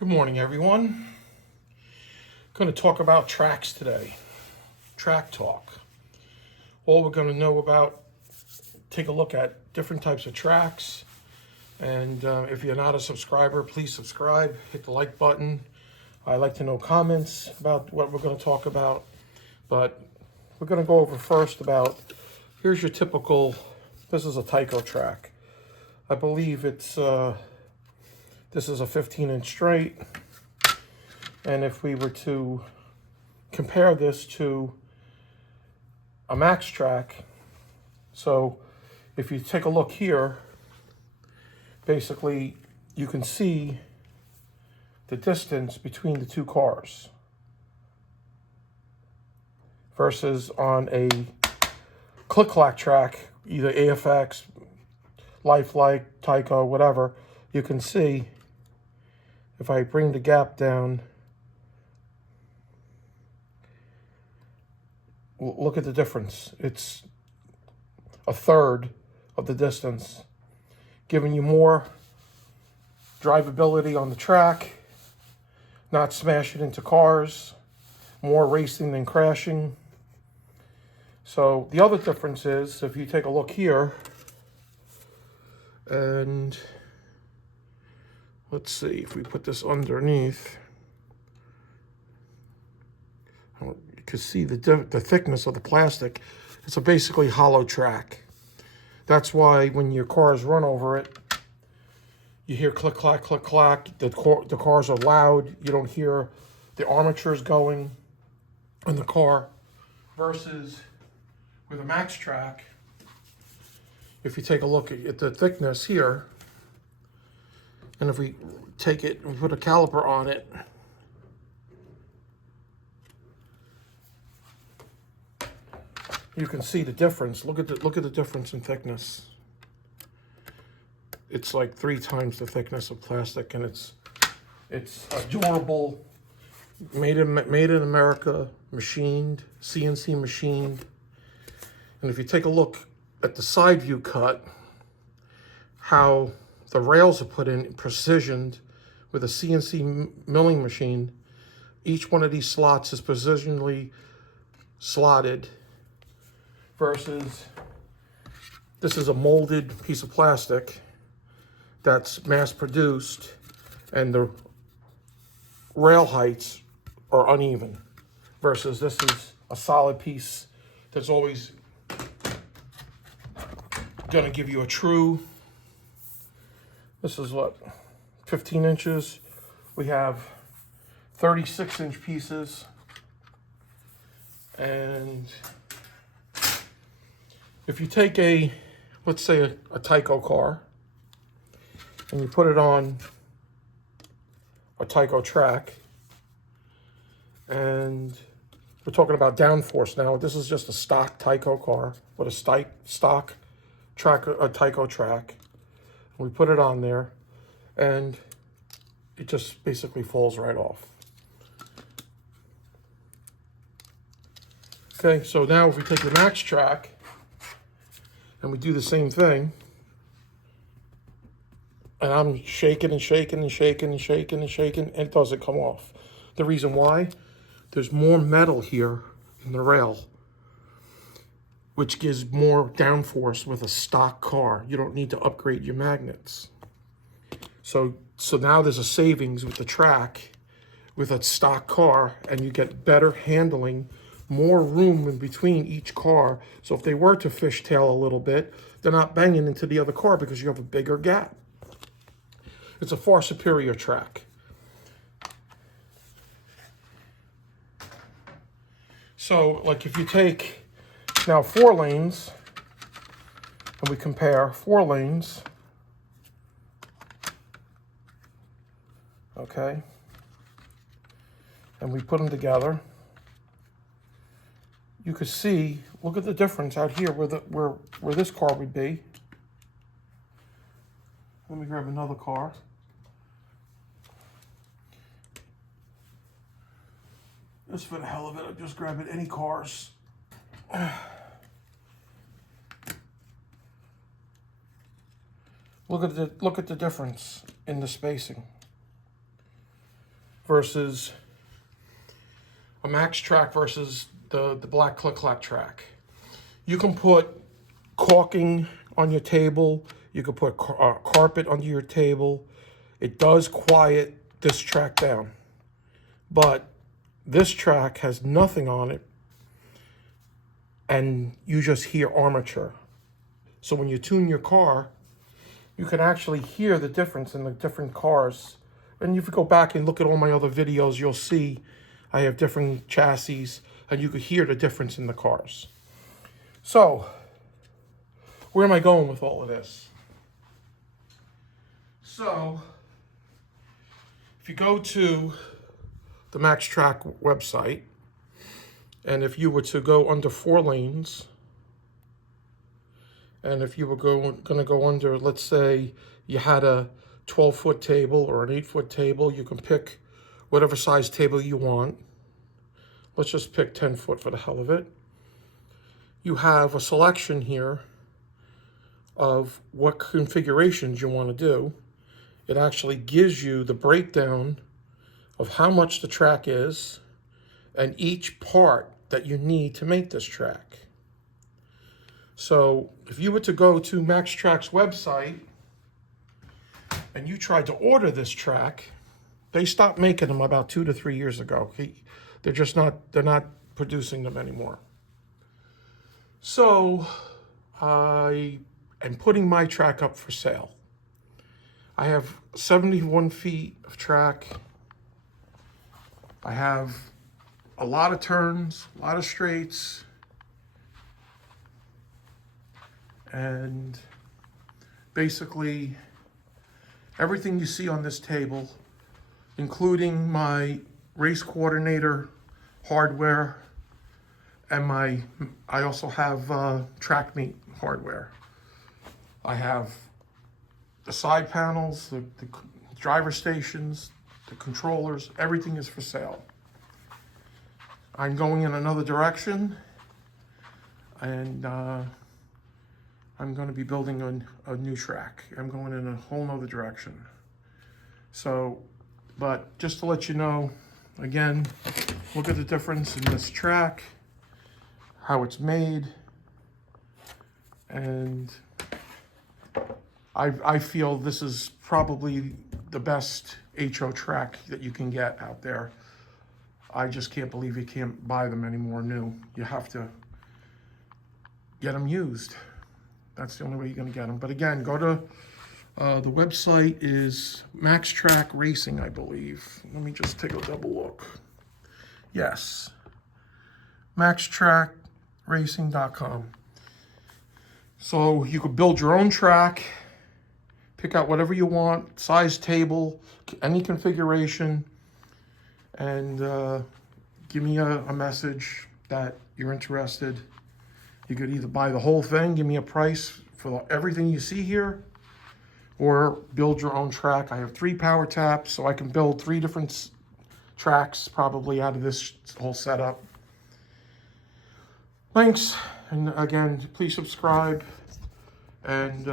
Good morning, everyone. Going to talk about tracks today. Track talk. All we're going to know about, take a look at different types of tracks. And if you're not a subscriber, please subscribe, hit the like button. I like to know comments about what we're going to talk about. But we're going to go over first about, here's your typical, this is a Tyco track. I believe it's, this is a 15-inch straight. And if we were to compare this to a maxtrax, so if you take a look here, basically you can see the distance between the two cars versus on a click-clack track, either AFX, Lifelike, Tyco, whatever, you can see if I bring the gap down, look at the difference. It's a third of the distance, giving you more drivability on the track, not smashing into cars, more racing than crashing. So the other difference is, if you take a look here, and let's see if we put this underneath, you can see the thickness of the plastic. It's a basically hollow track. That's why when your cars run over it, you hear click, clack, click, clack. The cars are loud. You don't hear the armatures going in the car. Versus with a maxtrax, if you take a look at the thickness here, and if we take it and put a caliper on it, you can see the difference. Look at the difference in thickness. It's like 3 times the thickness of plastic, and it's a durable, made in America, machined, CNC machined. And if you take a look at the side view cut, how the rails are put in precisioned with a CNC milling machine. Each one of these slots is precisionally slotted versus this is a molded piece of plastic that's mass produced, and the rail heights are uneven versus this is a solid piece that's always going to give you a true. This is what, 15 inches. We have 36-inch pieces. And if you take a, let's say a Tyco car, and you put it on a Tyco track, and we're talking about downforce now. This is just a stock Tyco car with a stock track, a Tyco track. We put it on there, and it just basically falls right off. Okay, so now if we take the maxtrax and we do the same thing, and I'm shaking and shaking and shaking and shaking and shaking, and it doesn't come off. The reason why? There's more metal here in the rail, which gives more downforce with a stock car. You don't need to upgrade your magnets. So now there's a savings with the track, with a stock car, and you get better handling, more room in between each car. So if they were to fishtail a little bit, they're not banging into the other car because you have a bigger gap. It's a far superior track. So like if you take now 4 lanes, and we compare 4 lanes, okay, and we put them together, you could see, look at the difference out here where this car would be. Let me grab another car. Just for the hell of it, I'm just grabbing any cars. Look at the difference in the spacing. versus a maxtrax versus the black click-clack track. You can put caulking on your table. You can put carpet under your table. It does quiet this track down. But this track has nothing on it, and you just hear armature. So when you tune your car, you can actually hear the difference in the different cars. And if you go back and look at all my other videos, you'll see I have different chassis, and you can hear the difference in the cars. So, where am I going with all of this? So, if you go to the maxtrax website, and if you were to go under 4 lanes, and if you were going to go under, let's say you had a 12-foot table or an 8-foot table, you can pick whatever size table you want. Let's just pick 10 foot for the hell of it. You have a selection here of what configurations you want to do. It actually gives you the breakdown of how much the track is and each part that you need to make this track. So if you were to go to maxtrax website and you tried to order this track, they stopped making them about 2 to 3 years ago. They're not producing them anymore. So I am putting my track up for sale. I have 71 feet of track. I have a lot of turns, a lot of straights, and basically everything you see on this table, including my race coordinator hardware, and I also have track meet hardware. I have the side panels, the driver stations, the controllers, everything is for sale. I'm going in another direction, and I'm going to be building a new track. I'm going in a whole nother direction. So, but just to let you know, again, look at the difference in this track, how it's made, and I feel this is probably the best HO track that you can get out there. I just can't believe you can't buy them anymore new. You have to get them used. That's the only way you're going to get them. But again, go to the website is maxtrax Racing, I believe. Let me just take a double look. Yes, maxtraxracing.com. So you could build your own track, pick out whatever you want, size table, any configuration, and give me a message that you're interested. You could either buy the whole thing, give me a price for everything you see here, or build your own track. I have 3 power taps, so I can build 3 different tracks probably out of this whole setup. Thanks, and again, please subscribe, and